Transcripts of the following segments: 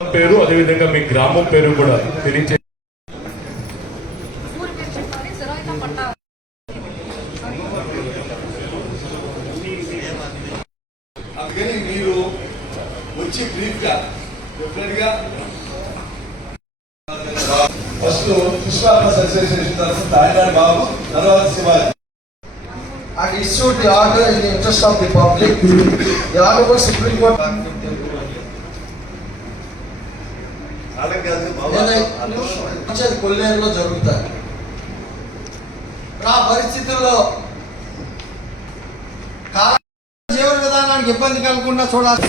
పేరు అదేవిధంగా మీ గ్రామం పేరు కూడా అందుకని మీరు వచ్చి బ్రీఫ్గా డెఫినెట్గా ఫస్ట్ తాయినాడు బాబు తర్వాత Shivaji. Issued the order in the interest of the public. The Honorable Supreme Court. వాళ్ళకి కాదు బాబు వచ్చేది కొల్లేరులో జరుగుతాయి ఆ పరిస్థితుల్లో జీవన విధానానికి ఇబ్బంది కలగకుండా చూడాలి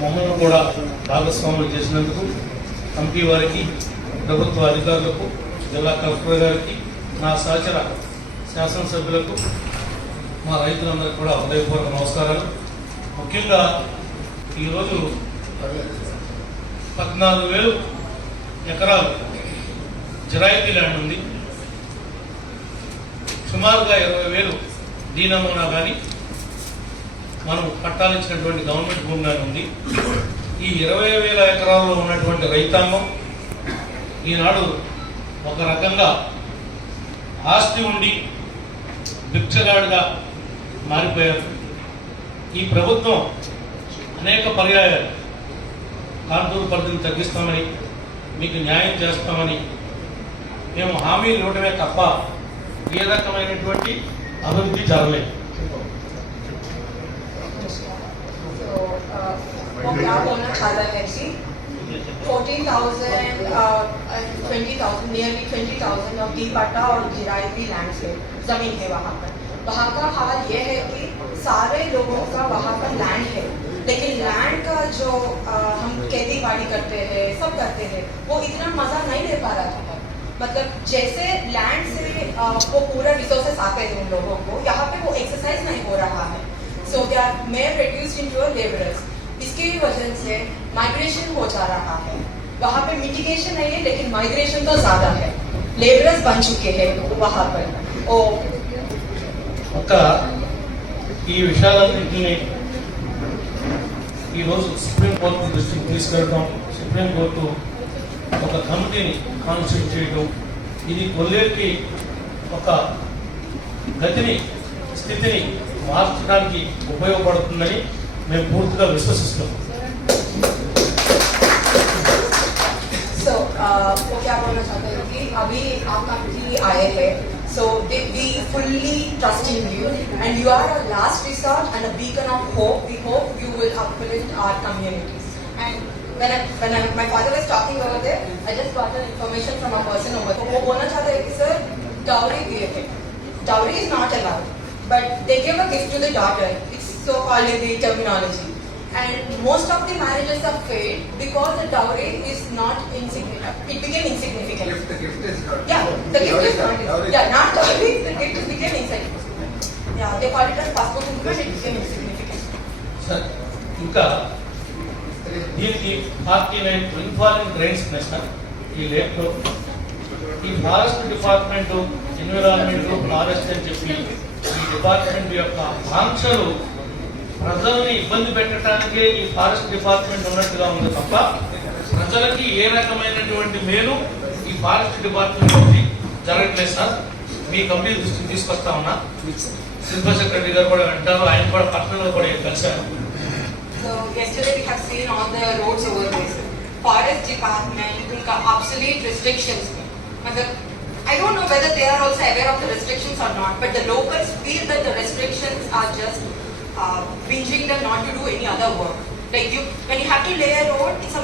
మమ్మల్ని కూడా భాగస్వాములు చేసినందుకు కమిటీ వారికి ప్రభుత్వ అధికారులకు జిల్లా కలెక్టర్ గారికి నా సహచర శాసనసభ్యులకు మా రైతులందరికీ కూడా హృదయపూర్వక నమస్కారాలు. ముఖ్యంగా ఈరోజు పద్నాలుగు వేలు ఎకరాలు జిరాయితీ ల్యాండ్ ఉంది. సుమారుగా ఇరవై వేలు డీ నమూనా కానీ మనం పట్టాలించినటువంటి గవర్నమెంట్ భూమిగా ఉంది. ఈ ఇరవై వేల ఎకరాల్లో ఉన్నటువంటి రైతాంగం ఈనాడు ఒక రకంగా ఆస్తి ఉండి భిక్షగాడిగా మారిపోయారు. ఈ ప్రభుత్వం అనేక పర్యాయాలు కాంటూరు పరిధిని తగ్గిస్తామని మీకు న్యాయం చేస్తామని మేము హామీలు ఇవ్వడమే తప్ప ఏ రకమైనటువంటి అభివృద్ధి జరగలేదు. Uh, वो क्या बोलना चाह कि 14,000 uh, 20,000 नियरली 20,000 ऑफ़ डी और जिरायती लैंड से ज़मीन वहाँ पर। वहाँ का हाल है कि सारे लोगों का वहाँ पर लैंड है। लेकिन लैंड का जो uh, हम खेती बाड़ी करते हैं सब करते हैं वो इतना मज़ा नहीं ले पा रहा था। मतलब जैसे लैंड से वो पूरा रिसोर्सेस आते हैं उन लोगों को यहाँ पे वो एक्सरसाइज नहीं हो रहा है। so they are mere reduced in your labourers इसकी वजह से माइग्रेशन हो जा रहा है वहाँ पे मिटिगेशन नहीं है लेकिन माइग्रेशन तो ज्यादा है लेबरर्स बन चुके हैं वहाँ पर ओ ఒక ఈ విషయాలన్నింటినీ ఈరోజు సుప్రీంకోర్టు దృష్టికి తీసుకెళ్ళడం సుప్రీంకోర్టు ఒక కమిటీని కాన్స్టిట్యూట్ చేయడం ఇది కొల్లేరుకి ఒక గతిని స్థితిని మార్చడానికి ఉపయోగపడుతుందని మేము పూర్తిగా విశ్వసిస్తున్నాం सो वो क्या बोलना चाहते हैं कि अभी आप कंपनी आए हैं so we fully trust in you and you are a last resort and a beacon of hope we hope you will uplift our communities and when I, when I, my father was talking over there I just got an information from a person over there वो बोलना चाहते हैं कि sir dowry दिए थे dowry is not allowed but they give a gift to the daughter it's so called in the terminology and most of the marriages have failed because the dowry is not insignificant. It became insignificant. Gift gift is not Yeah, the gift is not. Dowry. Yeah, not dowry. The gift is became insignificant. Yeah, they call it as passport income. It became insignificant. Sir ఇంకా దీనికి nine informing grains sir ఈ లేక్లో ఈ forest department environment forest అని చెప్పి department యొక్క ఆంక్షలు ప్రజల్ని ఇబ్బంది పెట్టడానికే ఈ ఫారెస్ట్ డిపార్ట్మెంట్ ఉన్నట్టుగా ఉంది తప్ప ప్రజలకి ఏ రకమైనటువంటి మేలు ఈ ఫారెస్ట్ డిపార్ట్మెంట్ నుంచి జరగట్లేదు సార్ మీ కంపెనీ దృష్టికి తీసుకొస్తా ఉన్నా శిల్ప సెక్రటరీ గారు కూడా వింటారు ఆయన కూడా పట్టణంలో కూడా కలిశారు So yesterday we have seen on the roads over there, forest department, उनका obsolete restrictions. मतलब I don't know whether they are also aware of the restrictions or not, but the locals feel that the restrictions are just uh, binging them not to do any other work. Like you, when you have to lay a road, it's a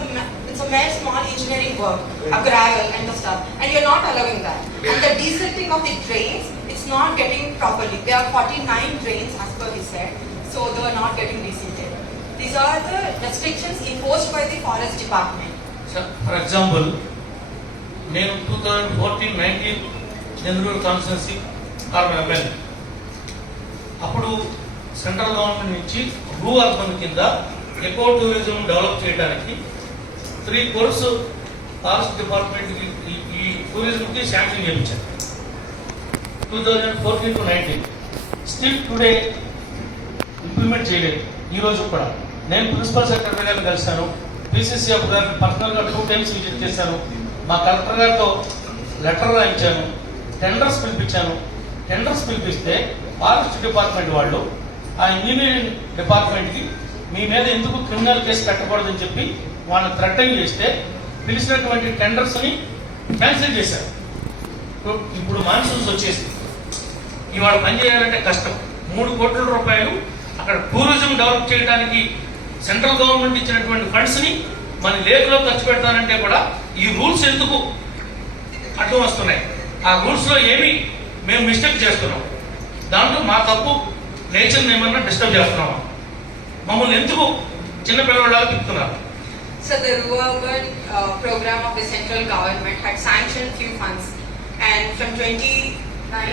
it's a mere small engineering work, a gravel and the stuff, and you're not allowing that. And the desilting of the drains, it's not getting properly. There are 49 drains as per he said, so they are not getting desilted. These are the restrictions imposed by the forest department. So, for example, నేను two thousand fourteen nineteen Chandrur constituency army MLA అప్పుడు central government నుంచి రూ fund కింద eco tourism develop చేయడానికి three crores forest డిపార్ట్మెంట్కి ఈ- టూరిజంకి sanction చేయించారు. Two thousand fourteen to nineteen. Still today implement చేయలేదు. ఈ రోజు కూడా. నేను ప్రిన్సిపల్ సెక్రటరీ గారిని కలిశాను. పిసిసిఎఫ్ గారిని పర్సనల్గా టూ టైమ్స్ విజిట్ చేశాను. మా కలెక్టర్ గారితో లెటర్ రాయించాను టెండర్స్ పిలిపించాను. టెండర్స్ పిలిపిస్తే ఫారెస్ట్ డిపార్ట్మెంట్ వాళ్ళు ఆ ఇంజనీరింగ్ డిపార్ట్మెంట్కి మీ మీద ఎందుకు క్రిమినల్ కేసు పెట్టకూడదని చెప్పి వాళ్ళని థ్రెటన్ చేస్తే పిలిచినటువంటి టెండర్స్ని క్యాన్సిల్ చేశారు. ఇప్పుడు మాన్సూన్స్ వచ్చేసి ఇవాళ పని చేయాలంటే కష్టం. మూడు కోట్ల రూపాయలు అక్కడ టూరిజం డెవలప్ చేయడానికి సెంట్రల్ గవర్నమెంట్ ఇచ్చినటువంటి ఫండ్స్ని మన లేకులో ఖర్చు పెడతానంటే కూడా ఈ రూల్స్ ఎందుకు అడ్డం వస్తున్నాయి? ఆ రూల్స్లో ఏమి మేము మిస్టేక్ చేస్తున్నాం. దాంట్లో మా తప్పు నేచర్ ఏమన్నా డిస్టర్బ్ చేస్తున్నామా? మమ్మల్ని ఎందుకు చిన్నపిల్లలాగా తిప్పుతున్నారు? So the rural uh, program of the central government had sanctioned few funds and from 29,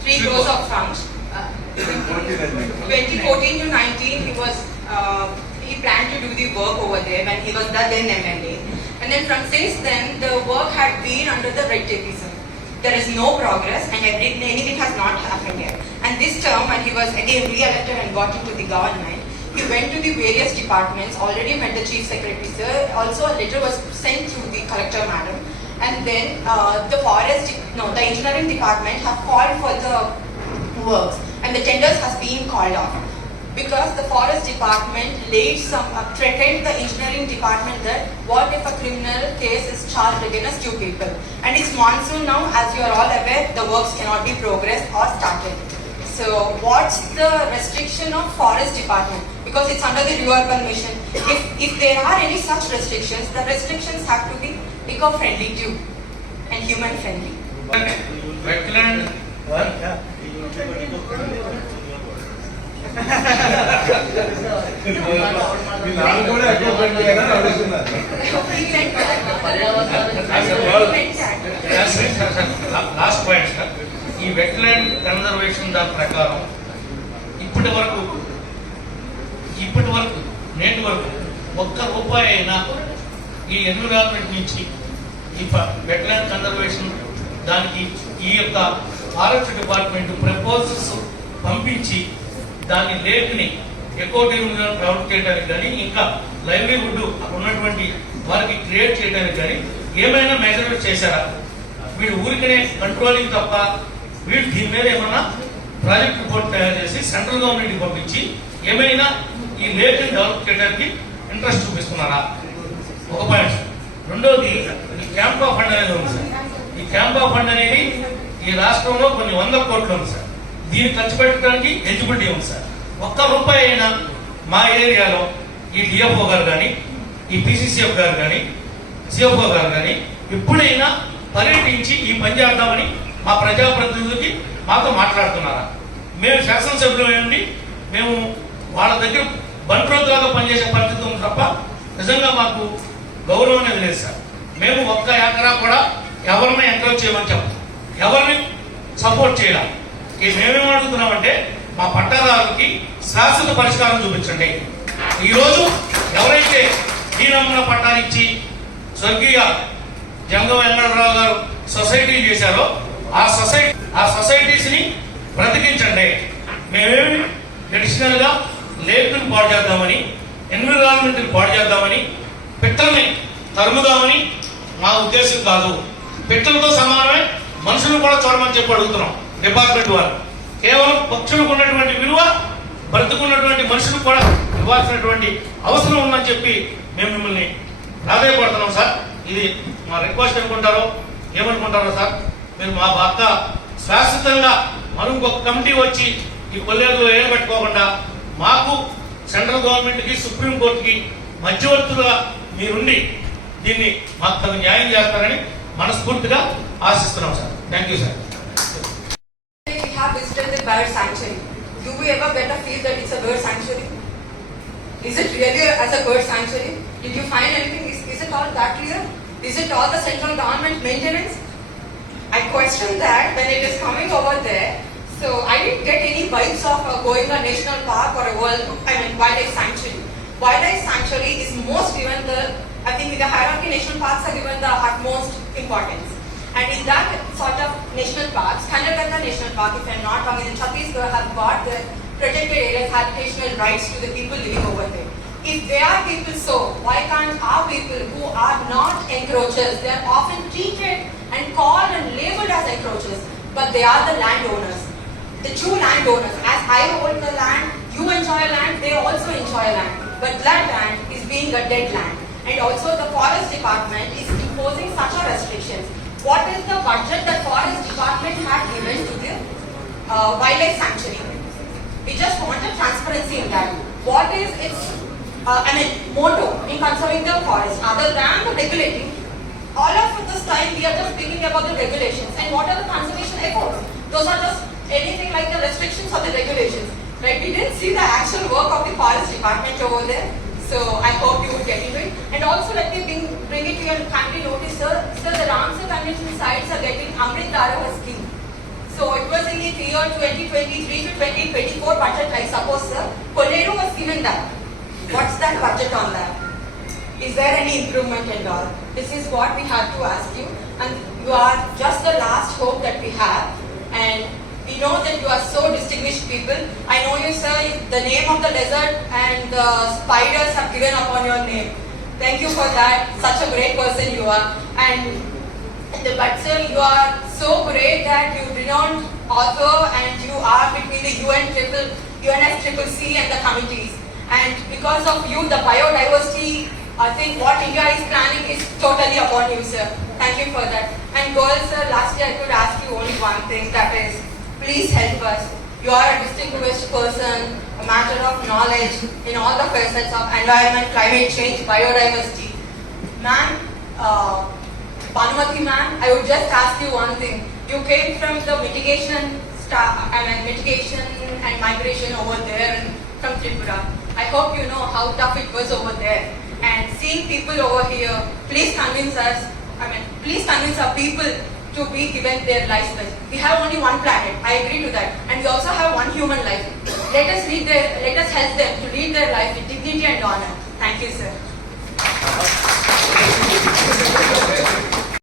3 crores of funds. Uh, 2014 to 19 he was, uh, he planned to do the work over there when he was the then MLA. And then from since then the work had been under the red tapeism. There is no progress and every, anything has not happened yet. And this term when he was again re-elected and got into the government, he went to the various departments, already met the chief secretary sir, also a letter was sent to the collector madam. And then uh, the forest, no, the engineering department have called for the works and the tenders has been called off because the forest department laid some uh, threatened the engineering department that what if a criminal case is charged against you people? And it's monsoon now as you are all aware the works cannot be progressed or started. So what's the restriction of forest department? Because it's under the reurban mission. If if there are any such restrictions the restrictions have to be eco friendly too and human friendly wetland last point sir ఈ wetland conservation దాని ప్రకారం ఇప్పటి వరకు ఇప్పటి వరకు నేటి వరకు ఒక్క రూపాయి అయినా ఈ ఎన్విరాన్మెంట్ నుంచి ఈ వెట్లాండ్ కన్జర్వేషన్ దానికి ఈ యొక్క ఫారెస్ట్ డిపార్ట్మెంట్ ప్రపోజల్స్ పంపించి దాని రేట్ని ఎక్కువ టూరిజం డెవలప్ చేయడానికి కానీ ఇంకా లైవ్లీహుడ్ ఉన్నటువంటి వారికి క్రియేట్ చేయడానికి కానీ ఏమైనా మెజర్మెంట్ చేశారా? వీడు ఊరికనే కంట్రోలింగ్ తప్ప వీడు దీని మీద ఏమన్నా ప్రాజెక్ట్ రిపోర్ట్ తయారు చేసి సెంట్రల్ గవర్నమెంట్కి పంపించి ఏమైనా ఈ రేట్ని డెవలప్ చేయడానికి ఇంట్రెస్ట్ చూపిస్తున్నారా? ఒక పాయింట్ రెండోది ఈ క్యాంప్ ఆఫ్ ఫండ్ అనేది ఉంది సార్. ఈ క్యాంప్ ఆఫ్ ఫండ్ అనేది ఈ రాష్ట్రంలో కొన్ని వందల కోట్లు ఉంది సార్. దీన్ని ఖర్చు పెట్టడానికి ఎలిజిబిలిటీ ఉంది సార్. ఒక్క రూపాయి అయినా మా ఏరియాలో ఈ డిఎఫ్ఓ గారు కానీ ఈ పిసిసిఎఫ్ గారు కానీ సిఎఫ్ఓ గారు కానీ ఎప్పుడైనా పర్యటించి ఈ పని చేద్దామని మా ప్రజాప్రతినిధులకి మాతో మాట్లాడుతున్నారా? మేము శాసనసభ్యులమైంది మేము వాళ్ళ దగ్గర బంట్రోతులాగా పనిచేసే పరిస్థితి ఉంది తప్ప నిజంగా మాకు గౌరవం అనేది లేదు సార్. మేము ఒక్క ఎకరా కూడా ఎవరిని ఎంకరేజ్ చేయమని చెప్తాం ఎవరిని సపోర్ట్ చేయాలి? ఈ మేమేం అడుగుతున్నామంటే మా పట్టాదారులకి శాశ్వత పరిష్కారం చూపించండి. ఈరోజు ఎవరైతే ఈ నమూనా పట్టాలు ఇచ్చి స్వర్గీయ జంగ వెంకటరావు గారు సొసైటీ చేశారో ఆ సొసైటీ ఆ సొసైటీస్ని బ్రతికించండి. మేమేమి ట్రెడిషనల్గా గా లేకుని పాడు చేద్దామని ఎన్విరాన్మెంట్ని పాడు చేద్దామని పిట్టల్ని తరుముదామని మా ఉద్దేశం కాదు. పిట్టలతో సమానమే మనుషులు కూడా చూడమని చెప్పి అడుగుతున్నాం. డిపార్ట్మెంట్ వారు. కేవలం పక్షులకు ఉన్నటువంటి విలువ బ్రతుకున్నటువంటి మనుషులకు కూడా ఇవ్వాల్సినటువంటి అవసరం ఉందని చెప్పి మేము మిమ్మల్ని ప్రాధాయపడుతున్నాం సార్. ఇది మా రిక్వెస్ట్ అనుకుంటారో ఏమనుకుంటారో సార్. మీరు మా భర్త శాశ్వతంగా మనం ఇంకొక కమిటీ వచ్చి ఈ కొల్లేరులో ఏం పెట్టుకోకుండా మాకు సెంట్రల్ గవర్నమెంట్కి సుప్రీంకోర్టుకి మధ్యవర్తులుగా మీరుండి దీన్ని మాకు తగు న్యాయం చేస్తారని మనస్ఫూర్తిగా ఆశిస్తున్నాం sir. Thank you sir. Bird sanctuary. Do we ever get a feel that it's a bird sanctuary? Is it really as a bird sanctuary? Did you find anything? Is, is it all that clear? Is it all the central government maintenance? I question that when it is coming over there. So I didn't get any vibes of uh, going a national park or a world, I mean wildlife sanctuary. Wildlife sanctuary is most given the, I think in the hierarchy national parks are given the utmost importance. And in that sort of national parks, Kanagata National Park, if I'm not wrong, in Chhattisgarh have got the protected areas habitational rights to the people living over there. If they are people so, why can't our people who are not encroachers, they are often treated and called and labeled as encroachers, but they are the landowners, the true landowners. As I hold the land, you enjoy land, they also enjoy land. But that land is being a dead land. And also the forest department is What is the budget that forest department had given to the uh, wildlife sanctuary? We just wanted transparency in that. What is its, uh, I mean, motto in conserving the forest other than the regulating? All of this time we are just speaking about the regulations and what are the conservation efforts? Those are just anything like the restrictions or the regulations. Right? We didn't see the actual work of the forest department over there. So I hope you would get into it. And also let me bring, bring it to your kindly notice, sir. Sir, the Convention sites are getting Amrit scheme. So it was in the year 2023 to 2024 budget, I suppose, sir. Kolleru was given that. What's that budget on that? Is there any improvement at all? This is what we have to ask you. And you are just the last hope that we have. And we know that you are so distinguished people. I know you, sir, the name of the lizard and the spiders have given upon your name. Thank you for that. Such a great person you are. And the but sir, you are so great that you renowned author and you are between the UN triple C and the committees. And because of you, the biodiversity, I think what India is planning is totally upon you, sir. Thank you for that. And girls, sir, lastly, I could ask you only one thing, that is, please help us. You are a distinguished person, a matter of knowledge in all the facets of environment, climate change, biodiversity. Man, uh, Bhanumati ma'am, I would just ask you one thing. You came from the mitigation star, I mean mitigation and migration over there and from Tripura. I hope you know how tough it was over there. And seeing people over here, please convince us, I mean, please convince our people to be given their lives back. We have only one planet, I agree to that. And we also have one human life. Let us lead their, let us help them to lead their life with dignity and honor. Thank you, sir.